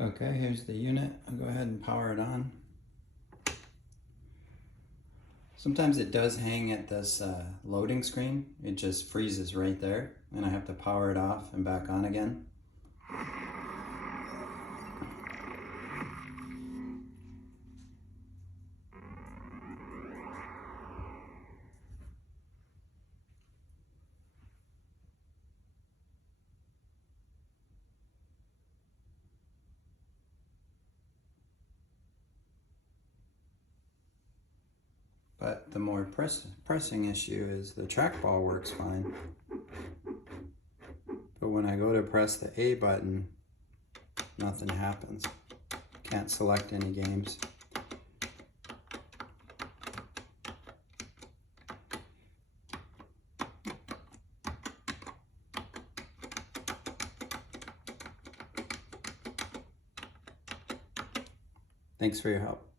Okay, here's the unit. I'll go ahead and power it on. Sometimes it does hang at this loading screen. It just freezes right there, and I have to power it off and back on again. But the more pressing issue is the trackball works fine. But when I go to press the A button, nothing happens. Can't select any games. Thanks for your help.